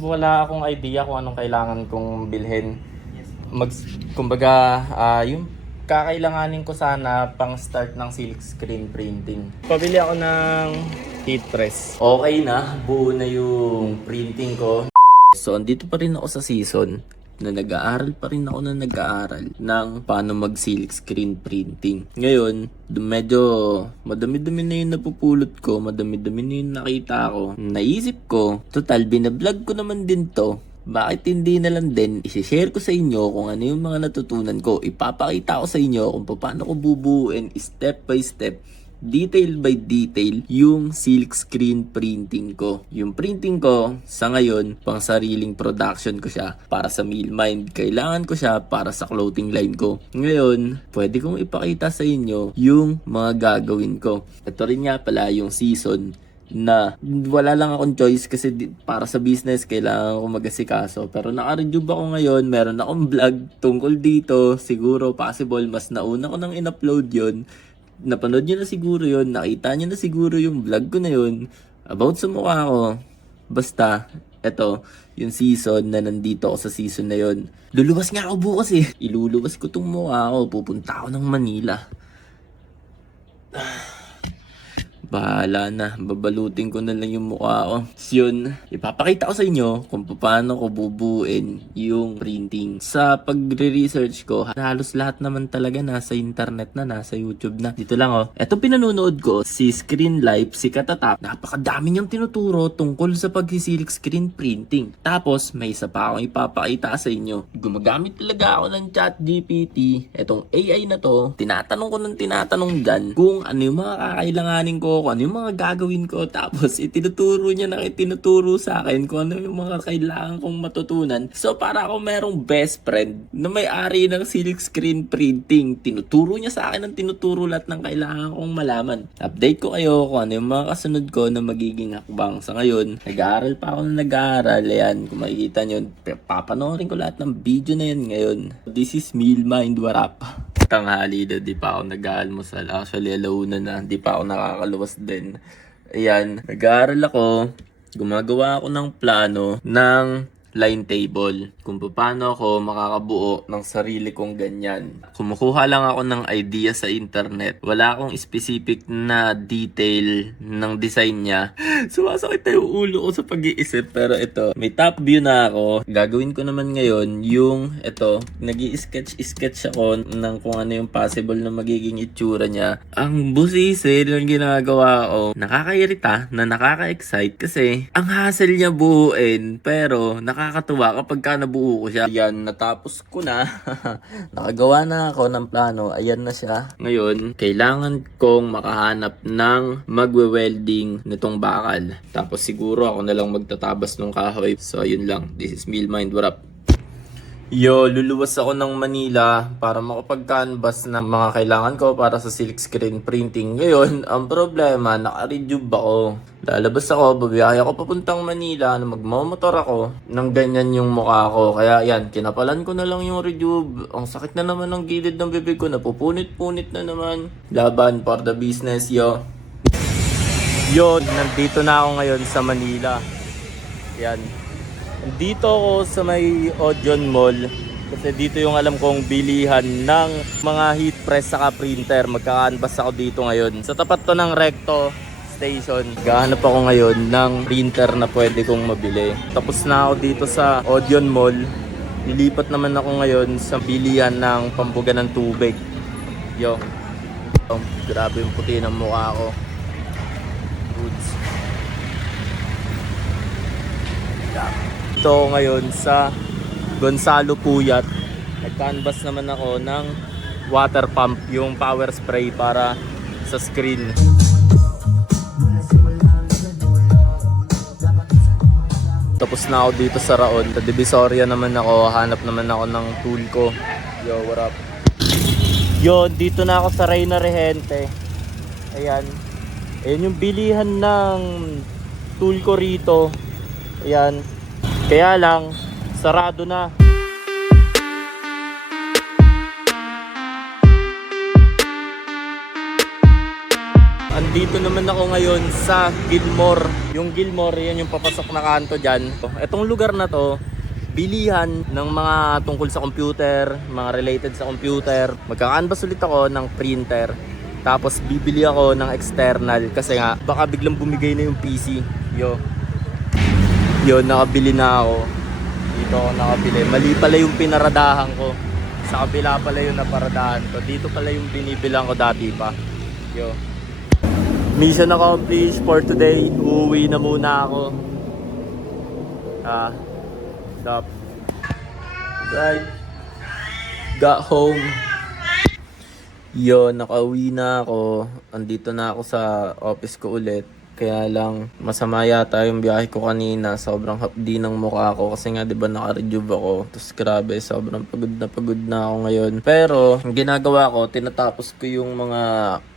wala akong idea kung anong kailangan kong bilhin. Kumbaga, yung kakailanganin ko sana pang start ng silk screen printing. Pabili ako ng heat press. Okay na, buo na yung printing ko. So, andito pa rin ako sa season na nag-aaral pa rin ako ng paano mag silk screen printing. Ngayon, medyo madami-dami na yung napupulot ko, madami-dami na yung nakita ko. Naisip ko, total, binablog ko naman din to. Bakit hindi na lang din i-share ko sa inyo kung ano yung mga natutunan ko. Ipapakita ko sa inyo kung paano ko bubuuin step by step, detail by detail yung silk screen printing ko. Yung printing ko sa ngayon, pang sariling production ko siya para sa Mealmind. Kailangan ko siya para sa clothing line ko. Ngayon, pwede kong ipakita sa inyo yung mga gagawin ko. Ito rin nga pala yung season na wala lang akong choice kasi para sa business kailangan ko mag-asikaso. Pero naka-review ako ngayon, meron akong vlog tungkol dito. Siguro possible mas nauna ko nang in-upload yon. Napanood nyo na siguro yon, nakita nyo na siguro yung vlog ko na yon about sa mukha ko. Basta, eto, yung season na nandito ako sa season na yon. Luluwas nga ako bukas eh. Iluluwas ko tong mukha ko, pupunta ako ng Manila. Bahala na, babalutin ko na lang yung mukha ko. So yun, ipapakita ko sa inyo kung paano ko bubuin yung printing. Sa pagre-research ko, halos lahat naman talaga nasa internet na, nasa YouTube na. Dito lang oh. Ito pinanonood ko, si Screen Life, si Katatap. Napakadami niyang tinuturo tungkol sa pag-silk screen printing. Tapos, may isa pa akong ipapakita sa inyo. Gumagamit talaga ako ng ChatGPT. Etong AI na to, tinatanong ko ng tinatanong dyan kung ano yung mga kakailanganin ko, kung ano yung mga gagawin ko, tapos itinuturo sa akin kung ano yung mga kailangan kong matutunan. So para ako merong best friend na may-ari ng silk screen printing, tinuturo niya sa akin ang tinuturo lahat ng kailangan kong malaman. Update ko kayo kung ano yung mga kasunod ko na magiging hakbang. Sa ngayon, nag-aaral pa ako na nag-aaral. Ayan, kung makikita nyo, papanoorin ko lahat ng video na yan ngayon. This is Mealmind, what up? Tanghali na, di pa ako nag-aalmusal. Actually, alauna na, di pa ako nakakaluwas din. Ayan, nag-aaral ako, gumagawa ako ng plano ng line table kung paano ako makakabuo ng sarili kong ganyan. Kumukuha lang ako ng idea sa internet. Wala akong specific na detail ng design niya. Sumasakit na yung ulo ko sa pag-iisip. Pero ito, may top view na ako. Gagawin ko naman ngayon yung ito, nag-i-sketch ako ng kung ano yung possible na magiging itsura niya. Ang busisi ng ginagawa ko, nakakairita na nakaka-excite kasi ang hassle niya buuin pero nakakatuwa kapag ka nabuo ko siya. Yan, natapos ko na. Nakagawa na ako ng plano. Ayan na siya. Ngayon, kailangan kong makahanap ng magwe-welding nitong bakal. Tapos siguro ako na lang magtatabas ng kahoy. So, ayun lang. This is Mealmind. What up? Yo, luluwas ako ng Manila para makapag-canvas ng mga kailangan ko para sa silk screen printing. Ngayon, ang problema, naka-rejuve ako. Lalabas ako, babiyahe ako papuntang Manila na magmamotor ako ng ganyan yung mukha ko. Kaya yan, kinapalan ko na lang yung rejuve. Ang sakit na naman ng gilid ng bibig ko, napupunit-punit na naman. Laban for the business, yo. Yo, nandito na ako ngayon sa Manila. Yan. Dito ako sa may Odeon Mall kasi dito yung alam kong bilihan ng mga heat press saka printer. Magka-canvas ako dito ngayon. Sa tapat to ng Recto Station. Gahanap ako ngayon ng printer na pwede kong mabili. Tapos na ako dito sa Odeon Mall. Lilipat naman ako ngayon sa bilihan ng pambuga ng tubig. Yo. Grabe yung puti ng mukha ko. Goods. Yeah. Ito ako ngayon sa Gonzalo Puyat. Nag-canvas naman ako ng water pump, yung power spray para sa screen. Tapos na ako dito sa Raon. Sa Divisoria naman ako, hanap naman ako ng tool ko. Yo, what up? Yo, dito na ako sa Reyna Regente. Ayan. Ayan yung bilihan ng tool ko rito. Ayan. Kaya lang, sarado na. Andito naman ako ngayon sa Gilmore. Yung Gilmore, yan yung papasok na kanto dyan. Itong lugar na to, bilihan ng mga tungkol sa computer, mga related sa computer. Magka-canvas ulit ako ng printer. Tapos bibili ako ng external kasi nga baka biglang bumigay na yung PC. Yun, nakabili na ako. Dito ako nakabili. Mali pala yung pinaradahan ko. Sa kabila pala yung naparadahan ko. Dito pala yung binibilang ko dati pa. Mission accomplished for today. Uuwi na muna ako. Stop. Right. Got home. Nakauwi na ako. Andito na ako sa office ko ulit. Kaya lang, masama yata yung biyahe ko kanina. Sobrang hapdi ng mukha ko. Kasi nga, diba, naka-rejuve ako. Tapos grabe, sobrang pagod na ako ngayon. Pero, ang ginagawa ko, tinatapos ko yung mga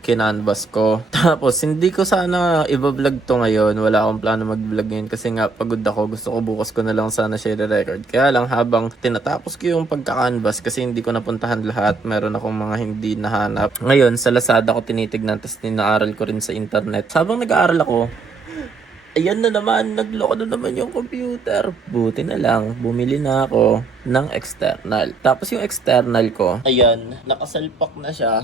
kinanvas ko. Tapos, hindi ko sana i-vlog to ngayon. Wala akong plano mag-vlog ngayon. Kasi nga, pagod ako. Gusto ko bukas ko na lang sana share record. Kaya lang, habang tinatapos ko yung pagka-canvas, kasi hindi ko napuntahan lahat. Meron akong mga hindi nahanap. Ngayon, sa Lazada ko tinitignan. Tapos, ninaaral ko rin sa internet. Habang nag-aaral ako, ayan na naman, nagloko na naman yung computer. Buti na lang, bumili na ako ng external. Tapos yung external ko, ayan, nakasalpak na siya.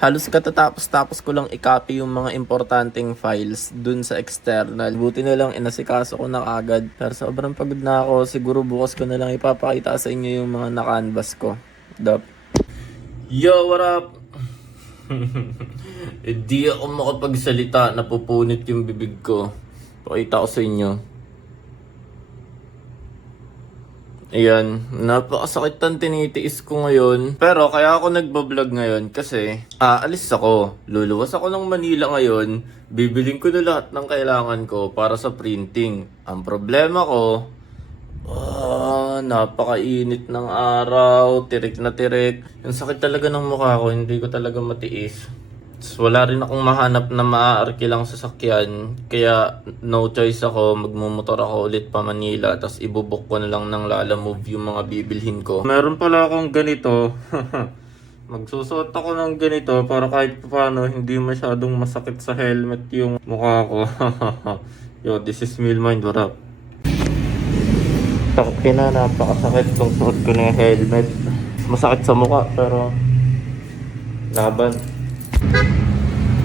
Halos katatapos ko lang i-copy yung mga importanteng files dun sa external. Buti na lang inasikaso ko na agad. Pero sobrang pagod na ako. Siguro bukas ko na lang ipapakita sa inyo yung mga na-canvas ko. Yo, what up? Hindi ako makapagsalita, napupunit yung bibig ko. Pakita ko sa inyo. Ayan, napakasakit ang tinitiis ko ngayon. Pero kaya ako nagbablog ngayon kasi aalis ako. Luluwas ako ng Manila ngayon. Bibiling ko na lahat ng kailangan ko para sa printing. Ang problema ko, napakainit ng araw, tirik na tirik. Yung sakit talaga ng mukha ko, hindi ko talaga matiis. Wala rin akong mahanap na maaarki lang sa sasakyan. Kaya no choice ako, magmumotor ako ulit pa Manila. Tapos ibubuk ko na lang ng Lalamove yung mga bibilhin ko. Meron pala akong ganito. Magsusuot ako ng ganito para kahit paano hindi masyadong masakit sa helmet yung mukha ko. Yo, this is Milmind, what up? Takot na, napakasakit kung suot ko na yung helmet. Masakit sa mukha pero laban.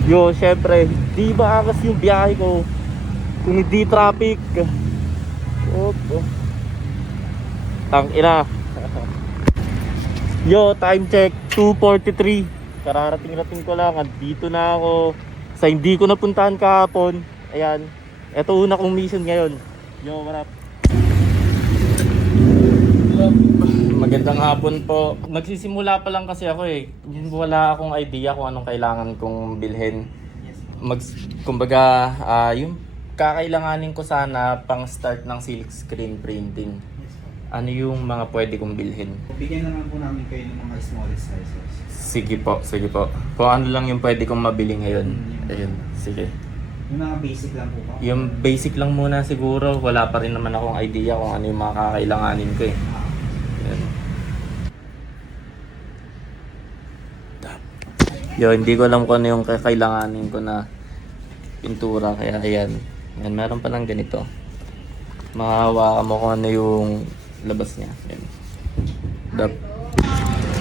Yo, syempre, di ba akas yung biyahe ko kung hindi traffic. Tang ina. Yo, time check 2:43. Kararating ko lang, dito na ako sa hindi ko napuntahan kahapon. Ayan, eto una kong mission ngayon. Yo, what up? Magandang hapon po. Magsisimula pa lang kasi ako eh. Wala akong idea kung anong kailangan kong bilhin. Kumbaga, yung kakailanganin ko sana pang start ng silk screen printing. Ano yung mga pwede kong bilhin? Bigyan naman po namin kayo ng mga smallest sizes. Sige po. Kung ano lang yung pwede kong mabili ngayon. Ayun, sige. Yung mga basic lang po ba? Yung basic lang muna siguro. Wala pa rin naman akong idea kung ano yung mga kakailanganin ko eh. Yo, hindi ko alam kung ano yung kakailanganin ko na pintura, kaya ayan. Yan, meron pa lang ganito. Mahawakan mo kung ano yung labas niya. Yan.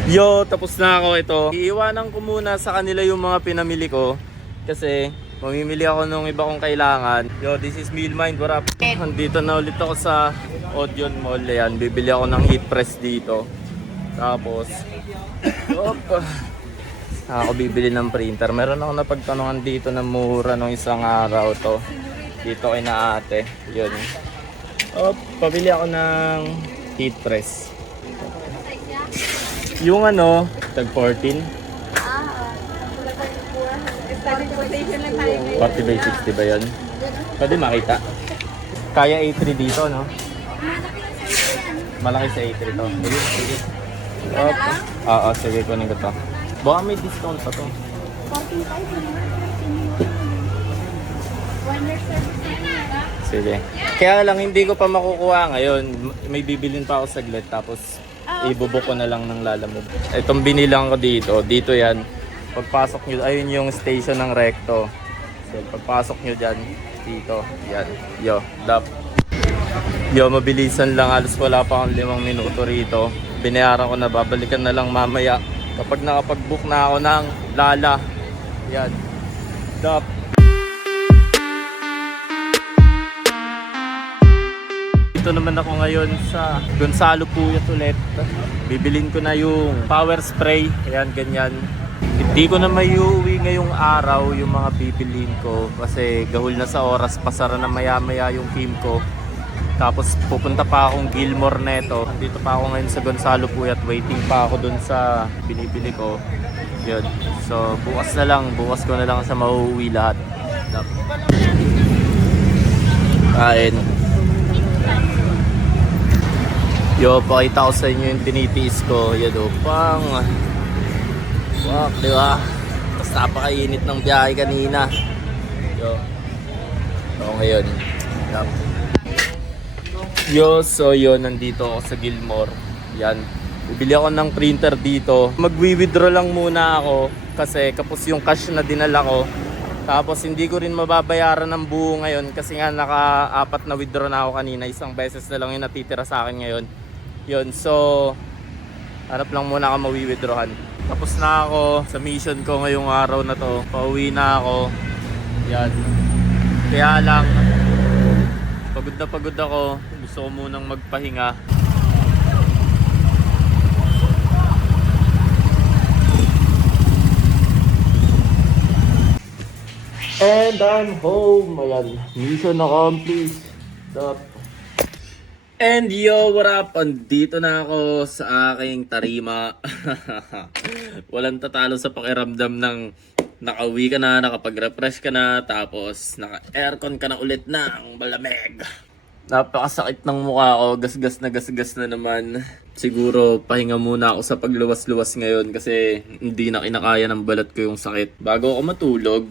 Yo, tapos na ako ito. Iiwanan ko muna sa kanila yung mga pinamili ko kasi mamimili ako ng iba kong kailangan. Yo, this is Milmind, what up? Nandito na ulit ako sa Odeon Mall. Yan, bibili ako ng heat press dito. Tapos ako bibili ng printer. Meron ako napagtanungan dito na mura nung isang araw to. Dito kay na ate. Yun. Pabili ako ng heat press. Yung ano, tag 14. 40 by 60 ba yun? Pwede makita. Kaya A3 dito, no? Malaki sa A3 to. Sige. Oo, sige, kunin ko to. Baka may discount pa to. 45. Sige. Kaya lang hindi ko pa makukuha ngayon. May bibilin pa ako saglit tapos ibubuk ko na lang ng Lalamove. Itong binilang ko dito. Dito yan. Pagpasok nyo, ayun yung station ng Recto. Yan, pagpasok nyo dyan, dito, yan, yo, dap. Yo, mabilisan lang, halos wala pa akong 5 minuto rito. Binayaran ko na, babalikan na lang mamaya kapag nakapag-book na ako ng Lala. Yan, dap. Dito naman ako ngayon sa Gonzalo Puyat ulit. Bibilin ko na yung power spray. Ayan, ganyan. Hindi ko na may uuwi ngayong araw yung mga bibilin ko kasi gahol na sa oras, pasara na maya-maya yung team ko. Tapos pupunta pa akong Gilmore neto. Dito pa ako ngayon sa Gonzalo Puyat, waiting pa ako dun sa binibili ko. Yun. So bukas na lang, bukas ko na lang sa mauuwi lahat. Kain. Yo, pakita ko sa inyo yung tinitiis ko. Yan o, pang. Wow, di ba? Tapos napakainit ng biyahe kanina. Yo. So ngayon. Yup. Yo, so yun, nandito ako sa Gilmore. Yan. Bibili ako ng printer dito. Magwi-withdraw lang muna ako kasi kapos yung cash na dinala ko. Tapos hindi ko rin mababayaran ng buo ngayon kasi nga naka-4 na withdraw na ako kanina. Isang beses na lang yung natitira sa akin ngayon. Yun, so hanap lang muna ako mawi-withdrawhan. Tapos na ako sa mission ko ngayong araw na to. Pauwi na ako. Yan. Kaya lang pagod ako. Gusto ko munang magpahinga. And I'm home. Ayan. Mission accomplished. Stop. And yo, what up? Andito na ako sa aking tarima. Walang tatalo sa pakiramdam ng nakauwi ka na, nakapag-refresh ka na, tapos naka-aircon ka na ulit na ang malamig. Napakasakit ng mukha ko, gasgas na naman. Siguro pahinga muna ako sa pagluwas-luwas ngayon kasi hindi na kinakaya ng balat ko yung sakit. Bago ako matulog,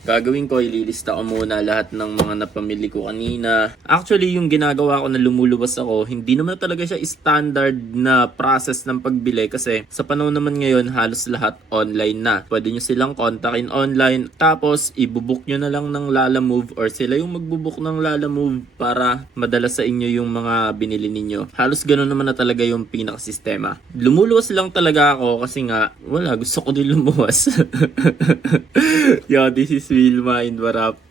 gagawin ko, ililista ko muna lahat ng mga napamili ko kanina. Actually, yung ginagawa ko na lumuluwas ako, hindi naman talaga siya standard na process ng pagbili kasi sa panahon naman ngayon, halos lahat online na. Pwede nyo silang kontakin online, tapos ibubook nyo na lang ng Lalamove or sila yung magbubook ng Lalamove para madala sa inyo yung mga binili ninyo. Halos ganun naman na talaga yung pinakasistema. Lumuluwas lang talaga ako kasi nga, wala, gusto ko din lumuwas. Yo, this is Will Mind, what up?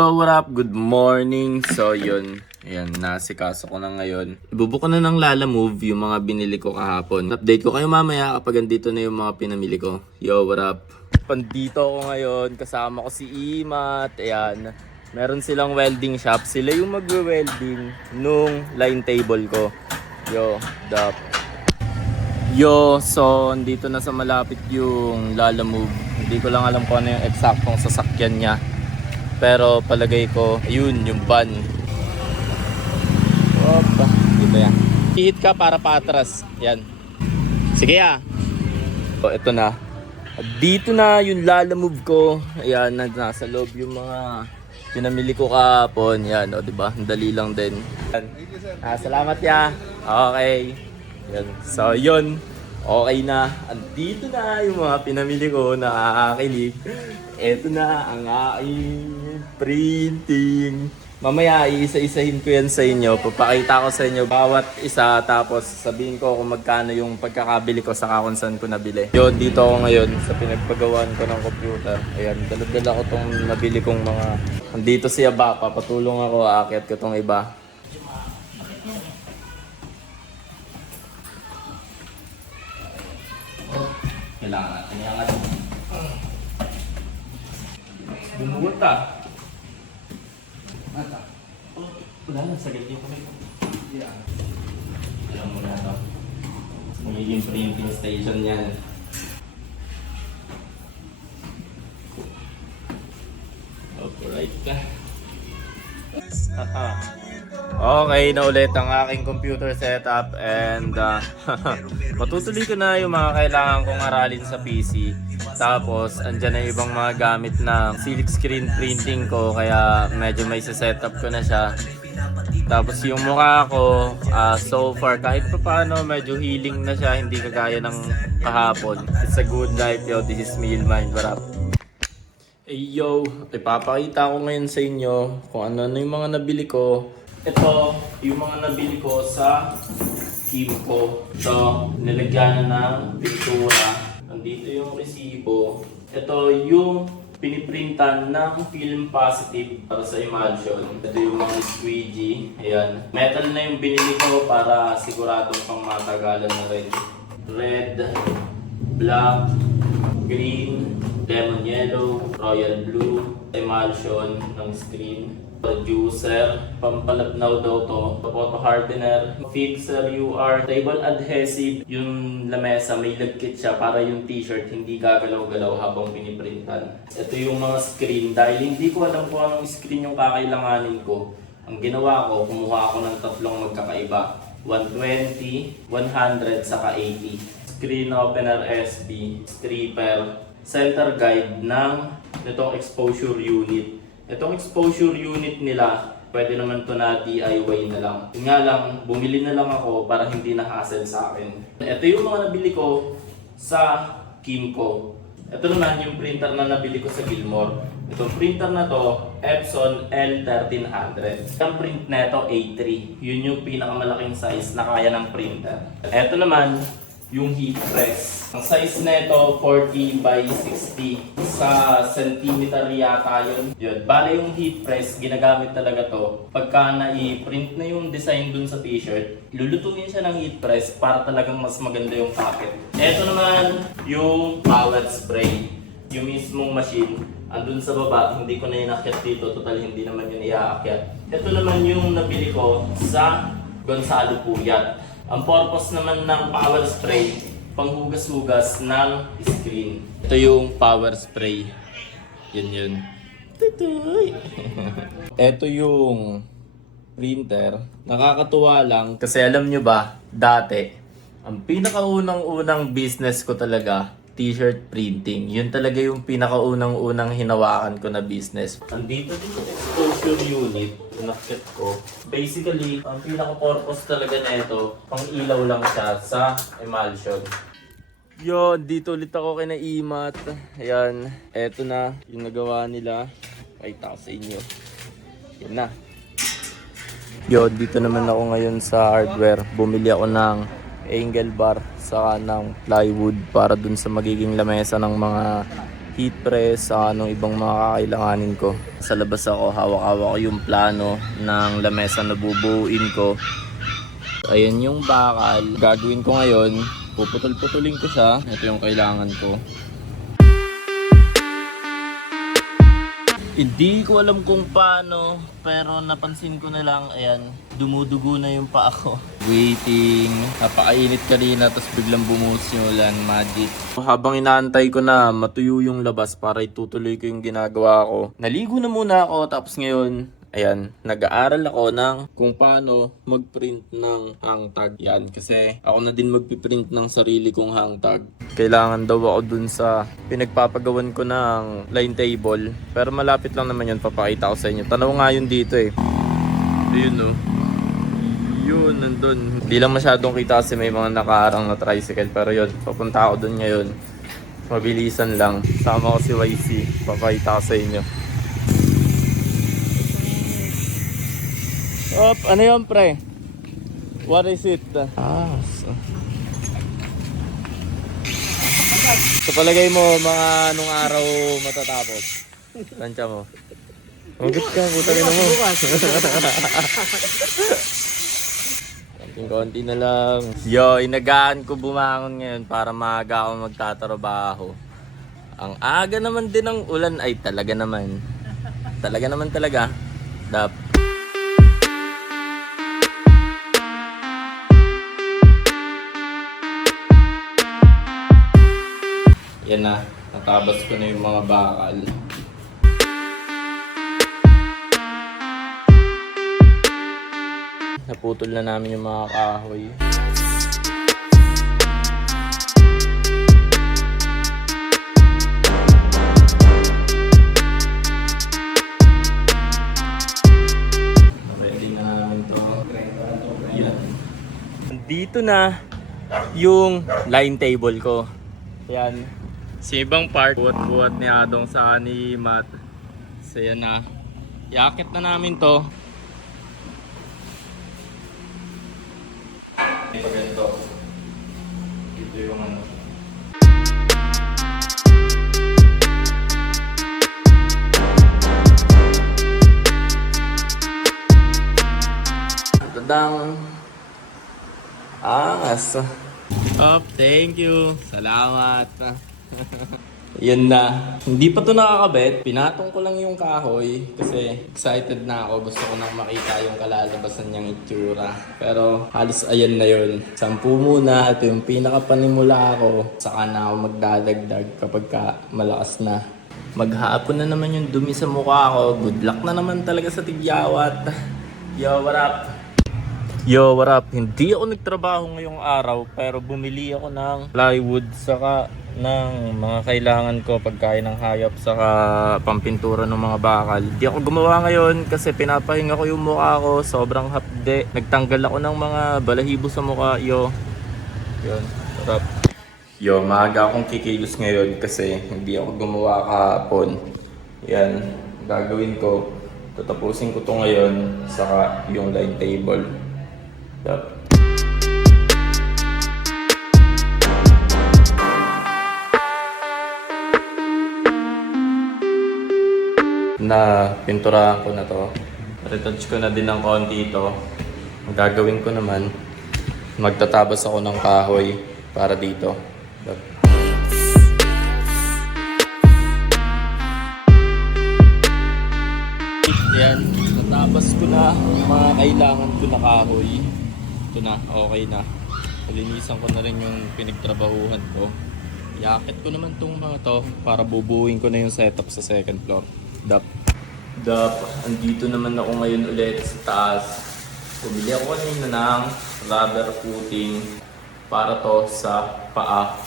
So, what up? Good morning. So, yun. Ayan, nasikaso ko na ngayon. Ibubook ko na ng Lalamove yung mga binili ko kahapon. Update ko kayo mamaya kapag andito na yung mga pinamili ko. Yo, what up? Pandito ako ngayon. Kasama ko si Imat. Ayan. Meron silang welding shop. Sila yung magwe-welding nung line table ko. Yo, dap. Yo, so andito na sa malapit yung Lalamove. Hindi ko lang alam kung ano yung eksaktong sasakyan niya. Pero palagay ko, yun, yung van. Opa, dito yan. Hihit ka para paatras. Yan. Sige ah. So, ito na. Dito na yung Lalamove ko. Ayan, nasa loob yung mga pinamili ko kahapon. Yan, o, diba? Ang dali lang din. Yan. Salamat ya. Okay. Yan. So, yun. Okay na. Andito na yung mga pinamili ko na nakakakilig. Ito na ang aking printing. Mamaya, iisa-isahin ko yan sa inyo. Papakita ko sa inyo bawat isa. Tapos sabihin ko kung magkano yung pagkakabili ko sa kung saan ko nabili. Yun, dito ako ngayon sa pinagpagawaan ko ng computer. Ayan, dala-dala ko tong nabili kong mga... Andito siya ba? Papatulong ako. Aakyat ko tong iba. Kailangan natin yung ano. Bumugot ka. Mata. Oh, wala na. Sagad yung kamay ko. Yeah. Alam mo na ito. Magiging printing station yan. Alright ka. Okay na ulit ang aking computer setup and matutuloy ko na yung mga kailangan kong aralin sa PC. Tapos andyan na yung ibang mga gamit na silk screen printing ko kaya medyo may setup ko na siya. Tapos yung mukha ko so far kahit pa paano medyo healing na siya, hindi kagaya ng kahapon. It's a good life yo, this is me in mind, what up? Yo, ipapakita ko ngayon sa inyo kung ano yung mga nabili ko. Ito, yung mga nabili ko sa Kimco. Ito, nilagyan na ng pintura. Nandito yung resibo. Ito yung piniprintan ng film positive para sa emulsion. Ito yung mga squeegee. Ayan. Metal na yung binili ko para siguradong pang matagalan na rin. Red, black, green, lemon yellow, royal blue, emulsion ng screen, producer, pampalabnaw daw to, photo hardener, fixer UR, table adhesive, yung lamesa may lagkit siya para yung t-shirt hindi gagalaw-galaw habang piniprintan. Ito yung mga screen, dahil hindi ko alam kung anong screen yung kakailanganin ko. Ang ginawa ko, kumuha ako ng tatlong magkakaiba, 120, 100, saka 80. Screen opener SB, stripper, center guide ng itong exposure unit. Itong exposure unit nila, pwede naman to na DIY na lang. Yun nga lang, bumili na lang ako para hindi na hassle sa akin. Ito yung mga nabili ko sa Kimco. Ito naman yung printer na nabili ko sa Gilmore. Itong printer na to, Epson L1300. Ang print na ito, A3. Yun yung pinakamalaking size na kaya ng printer. Ito naman, yung heat press. Ang size nito 40 by 60 sa centimeter yata yun. Bale yung heat press, ginagamit talaga to. Pagka na-print na yung design dun sa t-shirt, lulutungin siya ng heat press para talagang mas maganda yung packet. Ito naman yung power spray. Yung mismong machine, andun sa baba, hindi ko na inakyat dito. Total hindi naman yun iaakyat. Ito naman yung nabili ko sa Gonzalo Puyat. Ang purpose naman ng power spray, panghugas-hugas ng screen. Ito yung power spray. Yun. Tutoy! Ito yung printer. Nakakatuwa lang kasi alam nyo ba, dati, ang pinakaunang-unang business ko talaga, t-shirt printing. Yun talaga yung pinakaunang-unang hinawakan ko na business. Andito din yung exposure unit, nakit ko. Basically, ang pinaka-purpose talaga na ito, pang ilaw lang siya sa emulsion. Yun, dito ulit ako kay Naimat. Ayan, eto na yung nagawa nila. Pakita ko sa inyo. Yan na. Yun, dito naman ako ngayon sa hardware. Bumili ako ng angle bar saka ng plywood para dun sa magiging lamesa ng mga heat press saka ng ibang mga kakailanganin ko. Sa labas ako, hawak-hawak ko yung plano ng lamesa na bubuuin ko. Ayan yung bakal. Gagawin ko ngayon, puputol-putulin ko siya. Ito yung kailangan ko. Hindi ko alam kung paano, pero napansin ko na lang, ayan, dumudugo na yung paa ko. Waiting, napakainit kanina, tapos biglang bumuhos yung ulan, magic. Habang inaantay ko na matuyo yung labas para itutuloy ko yung ginagawa ko, naligo na muna ako, tapos ngayon, ayan, nag-aaral ako ng kung paano mag-print ng hang tag. Yan, kasi ako na din magpiprint ng sarili kong hang tag. Kailangan daw ako dun sa pinagpapagawan ko ng line table. Pero malapit lang naman yun, papakita ko sa inyo. Tanaw nga yun dito eh. Ayun no. Yun, nandun. Hindi lang masyadong kita kasi may mga nakaharang na tricycle. Pero yun, papunta ako dun ngayon. Mabilisan lang. Sama ko si YC. Papakita ko sa inyo. Op, ano yun pre? What is it? So palagay mo mga anong araw matatapos? Tansya mo. Magot ka, puta rin mo. Konti na lang. Yo, inagaan ko bumangon ngayon para maaga ako magtatrabaho. Ang aga naman din ng ulan ay talaga naman. Talaga. Yan na, natabas ko na yung mga bakal. Naputol na namin yung mga kahoy. Ready na namin to. Yan. Dito na yung line table ko. Yan. Sa ibang part, buhat-buhat ni Adong sa ni Matt. So yan na. Iakit na namin to. Ito ganito. Ito yung ano. Tadang. Angas. Up, thank you. Salamat. Yan na. Hindi pa to nakakabit. Pinatong ko lang yung kahoy kasi excited na ako. Gusto ko nang makita yung kalalabasan niyang itsura. Pero halos ayan na yun. 10 muna. Ito yung pinakapanimula ako. Saka na ako magdadagdag kapag malakas na. Maghapon na naman yung dumi sa mukha ko. Good luck na naman talaga sa tigyawat. Yo, what up? Yo, what up? Hindi ako nagtrabaho ngayong araw pero bumili ako ng plywood saka ng mga kailangan ko, pagkain ng hayop saka pampintura ng mga bakal. Hindi ako gumawa ngayon kasi pinapahinga ko yung mukha ko, sobrang hapde. Nagtanggal ako ng mga balahibo sa mukha. Yo, yun, what up? Yo, maaga akong kikilos ngayon kasi hindi ako gumawa kahapon. Yan, gagawin ko. Tatapusin ko to ngayon saka yung line table. Yup. Na pinturahan ko na to. Retouch ko na din ng konti ito. Ang gagawin ko naman, magtatabas ako ng kahoy para dito. Yup. Yan, natabas ko na mga kailangan ko na kahoy. Ito na, okay na. Palinisan ko na rin yung pinagtrabahuhan ko. Iakit ko naman tong mga to para bubuuin ko na yung setup sa second floor. Dap. Andito naman ako ngayon ulit sa taas. Bumili ako kanina ng rubber footing para to sa paa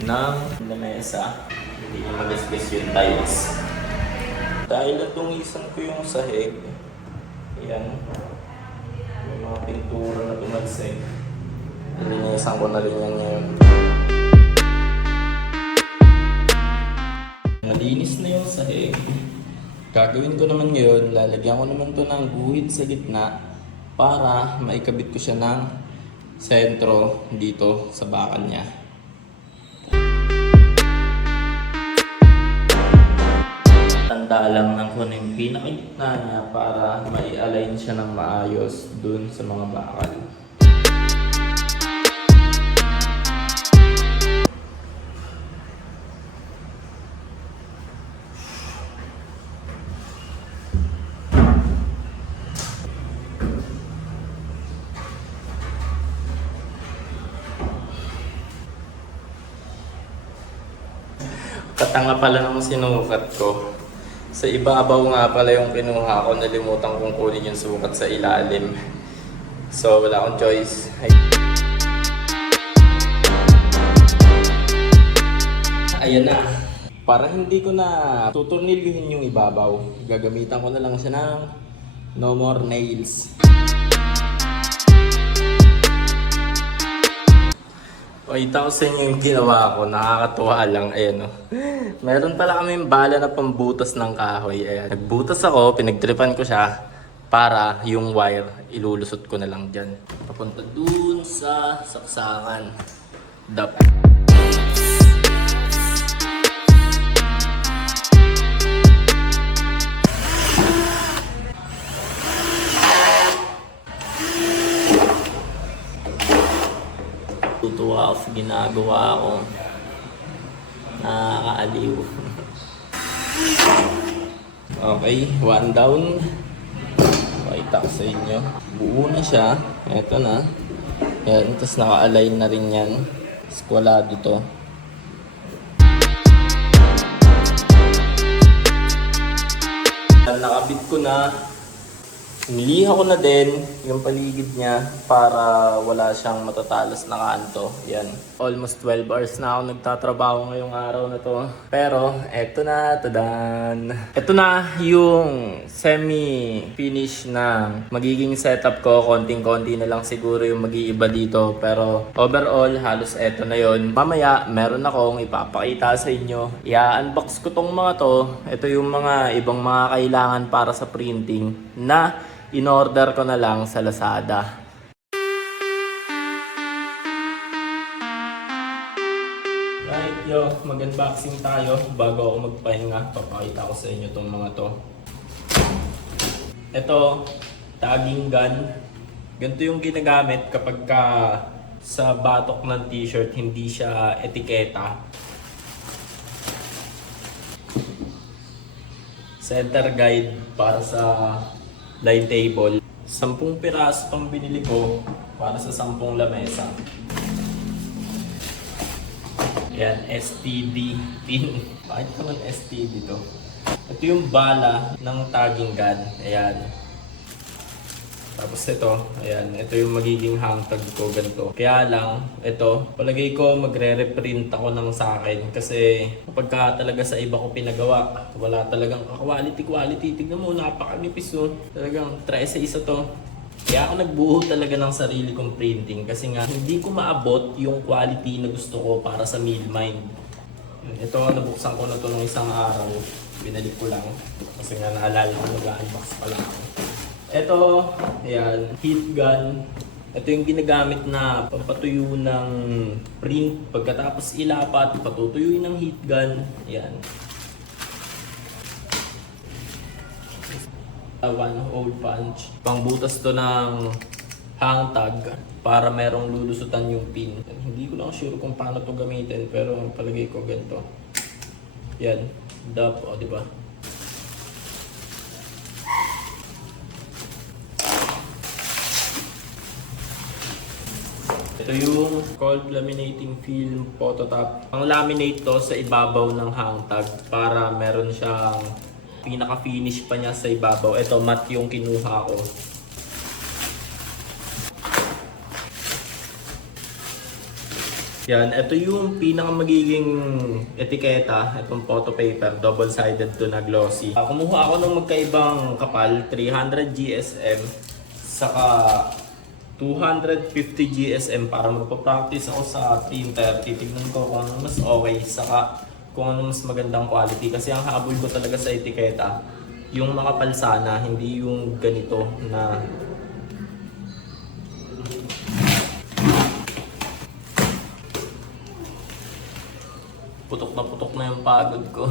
ng lamesa. Hindi na magasgas yung tiles. Dahil natungisan ko yung sahig. Ayan. May mga pintura na tumagsig. Nilinisan ko na rin yan ngayon. Malinis na yung sahig. Gagawin ko naman ngayon, lalagyan ko naman to ng guhit sa gitna para maikabit ko siya ng sentro dito sa bakal niya. Tanda lang ng kung ano yung pinakagitna niya para mai-align siya ng maayos dun sa mga bakal. Katanga pala naman sinukat ko. Sa ibabaw nga pala yung kinuha ko, nalimutan kong kunin yung sukat sa ilalim. So wala akong choice. Ayan na. Para hindi ko na tuturnilyohin yung ibabaw, gagamitan ko na lang siya ng no more nails. Pakita ko sa inyo yung ginawa ko, nakakatuwa lang, ayan o. Meron pala kaming bala na pambutas ng kahoy, ayan. Nagbutas ako, pinagtripan ko siya para yung wire, ilulusot ko na lang dyan. Papunta dun sa saksakan. Dap. Tutuwa ako sa ginagawa ko. Nakakaaliw. Okay, one down. Pakita ko sa inyo. Buo na siya. Eto na. Yan, tapos naka-align na rin yan. Squalado to. Nakabit ko na. Niliha ko na din yung paligid niya para wala siyang matatalas na kanto. Yan. Almost 12 hours na ako nagtatrabaho ngayong araw na to. Pero, eto na, tadan. Eto na yung semi-finish na magiging setup ko. Konting-konti na lang siguro yung mag-iiba dito. Pero overall, halos eto na yon. Mamaya, meron akong ipapakita sa inyo. I-unbox ko tong mga to. Ito yung mga ibang mga kailangan para sa printing na in-order ko na lang sa Lazada. Right, yo, mag-unboxing tayo bago ako magpahinga. Papakita ko sa inyo itong mga to. Ito, tagging gun. Ganito yung ginagamit kapag sa batok ng t-shirt hindi siya etiketa. Center guide para sa line table. 10 piraso pang binili ko para sa 10 lamesa. Yan, STD pin. Bakit naman STD to? Ito yung bala ng tagging gun. Ayan. Tapos ito, ayan, ito yung magiging hang tag ko, ganito. Kaya lang, ito, palagay ko magre-reprint ako ng sa akin kasi kapag talaga sa iba ko pinagawa, wala talagang quality. Tignan mo, napakanipis no. Talagang try sa isa to. Kaya ako nagbuo talaga ng sarili kong printing kasi nga hindi ko maabot yung quality na gusto ko para sa Millmind. Ito, nabuksan ko na to nung isang araw. Binalik ko lang kasi nga naalala ko mag-unbox pa lang ako. Ito, ayan, heat gun. Ito yung ginagamit na pampatuyo ng print. Pagkatapos ilapat, patutuyuin ng heat gun. Ayan. One hole punch. Pangbutas to ng hang tag para merong lulusutan yung pin. Hindi ko lang sure kung paano to gamitin pero palagay ko ganito. Yan, dap, o diba? Ito yung cold laminating film photo top. Ang laminate to sa ibabaw ng hang tag para meron siyang pinaka-finish pa niya sa ibabaw. Ito matte yung kinuha ko. Yan, ito yung pinaka magiging etiketa, itong photo paper, double-sided to na glossy. Kumuha ako ng magkaibang kapal, 300 GSM, saka 250 GSM para magpa-practice ako sa printer. Titignan ko kung ano mas okay, saka kung ano mas magandang quality. Kasi ang habol ko talaga sa etiketa, yung makapal sana, hindi yung ganito na putok na yung pagod ko.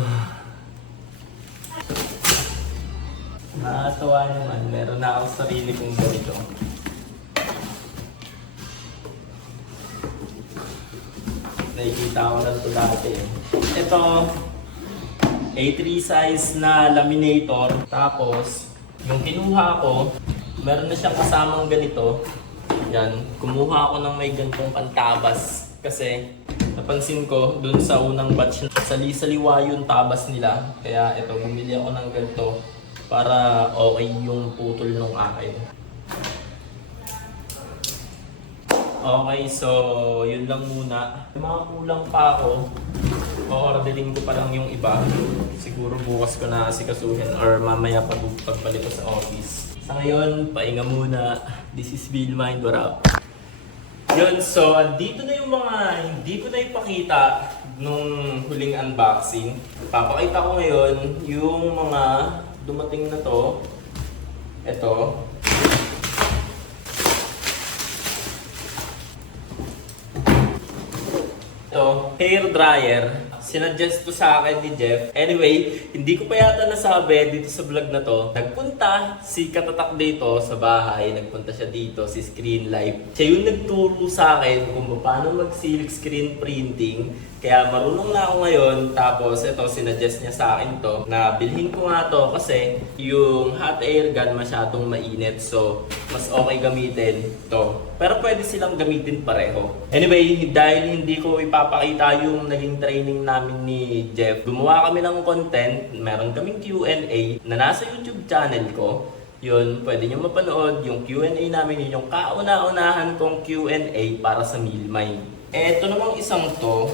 Nakatuwa naman, meron na akong sarili kong ganito. Nakikita ko lang ito dati. Ito, A3 size na laminator. Tapos, yung kinuha ko, meron na siyang kasamang ganito. Yan, kumuha ako ng may gantong pantabas. Kasi, napansin ko, dun sa unang batch, sali-saliwa yung tabas nila. Kaya ito, bumili ako ng ganito para okay yung putol nung akin. Okay, so yun lang muna. Yung mga kulang pa ako, o-orderin ko pa lang yung iba. Siguro bukas ko na asikasuhin or mamaya pagbalik ko sa office. Sa ngayon, pahinga muna. This is Millmind, what up? Yun, so dito na yung mga hindi ko na ipakita nung huling unboxing. Papakita ko ngayon yung mga dumating na to. Ito. Ito, hair dryer. Sinuggest to sa akin ni Jeff. Anyway, hindi ko pa yata nasabi dito sa vlog na to. Nagpunta si Katatak dito sa bahay. Nagpunta siya dito, si Screen Life. Siya yung nagturo sa akin kung paano mag-silk screen printing. Kaya marunong na ako ngayon. Tapos ito, sinuggest niya sa akin to. Na bilhin ko nga to kasi yung hot air gun masyadong mainit. So, mas okay gamitin to. Pero pwede silang gamitin pareho. Anyway, dahil hindi ko ipapakita yung naging training namin ni Jeff, gumawa kami ng content. Meron kaming Q&A na nasa YouTube channel ko. Yun, pwede nyo mapanood yung Q&A namin, yun yung kauna-unahan kong Q&A para sa Mealmine. Eto namang isang to,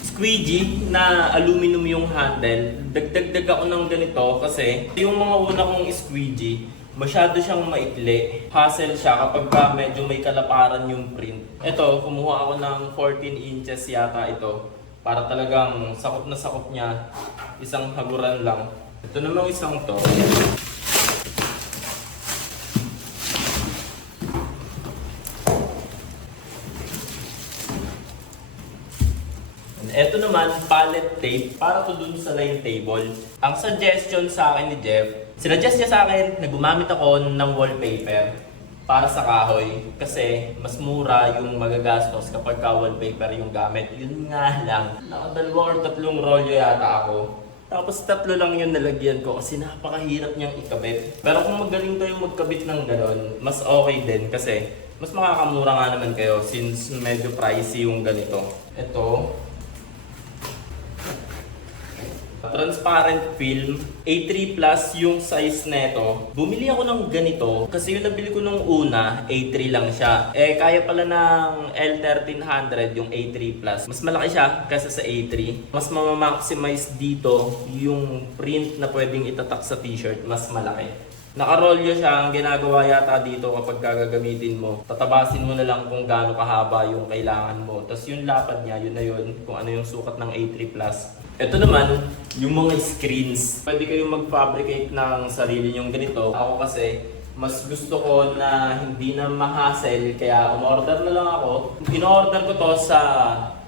squeegee na aluminum yung handle. Dagdag ako ng ganito kasi yung mga una kong squeegee, masyado siyang maikli. Hassle siya kapag ka medyo may kalaparan yung print. Ito, kumuha ako ng 14 inches yata ito. Para talagang sakop na sakop niya. Isang haguran lang. Ito namang isang to. Ito naman, palette tape para to dun sa line table. Ang suggestion sa akin ni Jeff, sinuggest niya sa akin na gumamit ako ng wallpaper para sa kahoy kasi mas mura yung magagastos kapag ka wallpaper yung gamit. Yun nga lang, nakadalawa or tatlong rolyo yata ako. Tapos 3 lang yung nalagyan ko kasi napakahirap niyang ikabit. Pero kung magaling kayo magkabit ng ganon, mas okay din kasi mas makakamura nga naman kayo since medyo pricey yung ganito. Ito, transparent film, A3 plus yung size neto. Bumili ako ng ganito kasi yung nabili ko nung una, A3 lang siya. Eh kaya pala ng L1300 yung A3 plus. Mas malaki siya kaysa sa A3. Mas mamamaximize dito yung print na pwedeng itatak sa t-shirt, mas malaki. Nakarolyo siya, ang ginagawa yata dito kapag gagamitin mo. Tatabasin mo na lang kung gaano kahaba yung kailangan mo. Tapos yung lapad niya, yun na yun, kung ano yung sukat ng A3 plus. Ito naman, yung mga screens. Pwede kayong mag-fabricate ng sarili nyong ganito. Ako kasi, mas gusto ko na hindi na ma-hassle, kaya umorder na lang ako. In-order ko to sa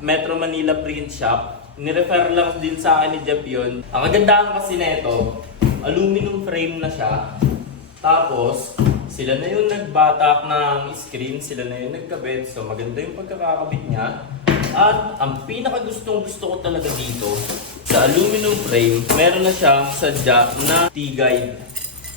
Metro Manila Print Shop. Nirefer lang din sa akin ni Jeff yun. Ang kagandahan kasi nito, aluminum frame na siya. Tapos, sila na yung nagbatak ng screen, sila na yung nagkabit. So maganda yung pagkakakabit niya. At ang pinakagustong gusto ko talaga dito, sa aluminum frame, meron na siyang sadya na T-guide.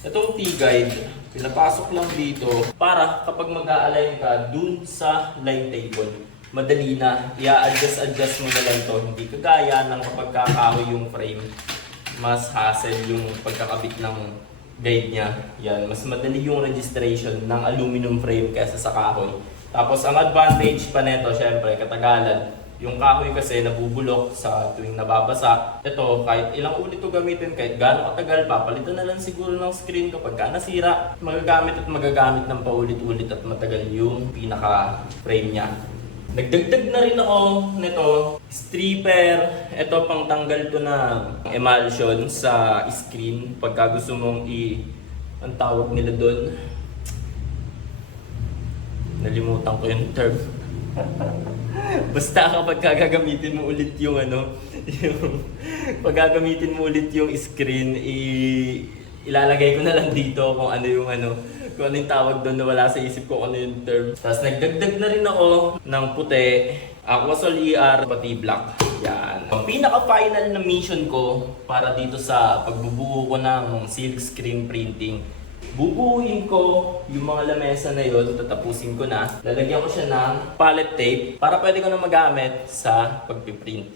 Itong T-guide, pinapasok lang dito para kapag mag-a-align ka dun sa line table, madali na, i-adjust mo na lang to. Hindi kagaya ng kapag kakahoy yung frame, mas hassle yung pagkakabit ng guide niya. Yan, mas madali yung registration ng aluminum frame kaysa sa kahoy. Tapos ang advantage pa nito, syempre, katagalan. Yung kahoy kasi nabubulok sa tuwing nababasa. Ito, kahit ilang ulit ito gamitin, kahit gaano katagal, papalitan na lang siguro ng screen kapag ka nasira. Magagamit ng paulit-ulit at matagal yung pinaka-frame niya. Nagdagdag na rin ako nito, stripper. Ito pang tanggal to na emulsion sa screen pagka gusto mong ang tawag nila doon. Nalimutan ko yung term. Basta kapag gagamitin mo ulit yung pag gagamitin mo ulit yung screen, ilalagay ko na lang dito kung ano yung tawag doon na wala sa isip ko kung ano yung term. Tapos nagdagdag na rin ako ng puti, Aquasol ER, pati black. Yan. Ang pinaka-final na mission ko para dito sa pagbubuo ko ng silk screen printing, bubuuin ko yung mga lamesa na yun, tatapusin ko na. Lalagyan ko siya ng palette tape para pwede ko na magamit sa pagpiprint.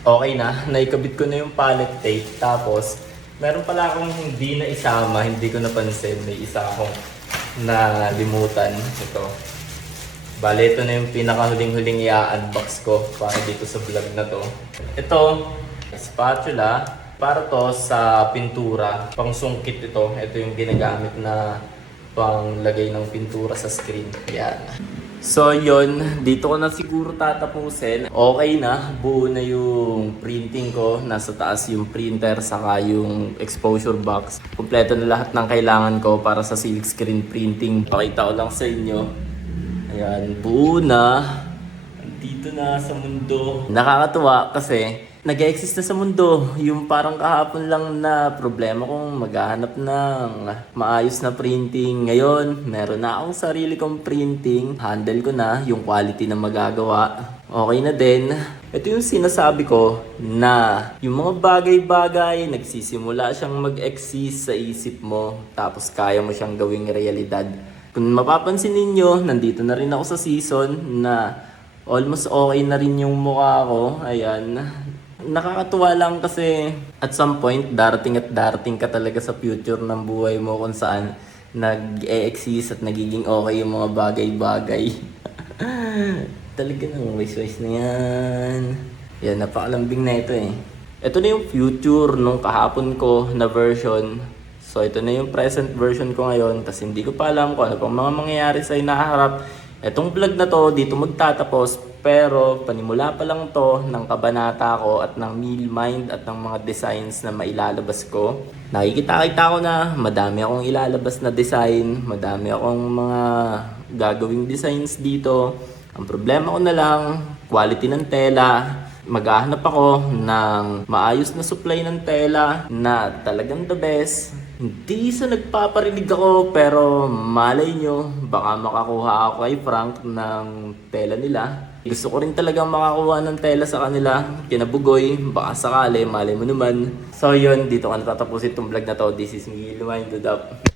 Okay na, naikabit ko na yung palette tape. Tapos, meron pala akong hindi na isama, hindi ko napansin. May isa akong nalimutan. Ito. Bale, ito na yung pinakahuling-huling i-unbox ko para dito sa vlog na to. Ito, spatula. Para to sa pintura, pang sungkit ito. Ito yung ginagamit na pang lagay ng pintura sa screen. Yan. So yun, dito ko na siguro tatapusin. Okay na, buo na yung printing ko. Nasa taas yung printer, saka yung exposure box. Kompleto na lahat ng kailangan ko para sa silk screen printing. Pakita ko lang sa inyo. Ayan, buo na. Dito na sa mundo. Nakakatuwa kasi nag-exist na sa mundo yung parang kahapon lang na problema kong maghahanap ng maayos na printing. Ngayon, meron na akong sarili kong printing. Handle ko na yung quality na magagawa. Okay na din. Ito yung sinasabi ko na yung mga bagay-bagay, nagsisimula siyang mag-exist sa isip mo. Tapos kaya mo siyang gawing realidad. Kung mapapansin ninyo, nandito na rin ako sa season na almost okay na rin yung mukha ko. Ayan. Nakakatuwa lang kasi at some point, darating at darating ka talaga sa future ng buhay mo kung saan nag-e-exist at nagiging okay yung mga bagay-bagay. Talaga nang wise-wise na yan. Yan, napakalambing na ito eh. Ito na yung future nung kahapon ko na version. So ito na yung present version ko ngayon. Tapos hindi ko pa alam kung ano pang mga mangyayari sa inaharap. Etong vlog na to, dito magtatapos. Pero panimula pa lang to ng kabanata ko at ng meal mind at ng mga designs na mailalabas ko. Nakikita-kita ko na madami akong ilalabas na design. Madami akong mga gagawing designs dito. Ang problema ko na lang, quality ng tela. Maghahanap ako ng maayos na supply ng tela na talagang the best. Hindi sa nagpaparinig ako pero malay nyo, baka makakuha ako kay Frank ng tela nila. Gusto ko rin talagang makakuha ng tela sa kanila, kinabugoy, baka sakali, malay mo naman. So yun, dito ka natatapusin itong vlog na to. This is me, Luminded Up.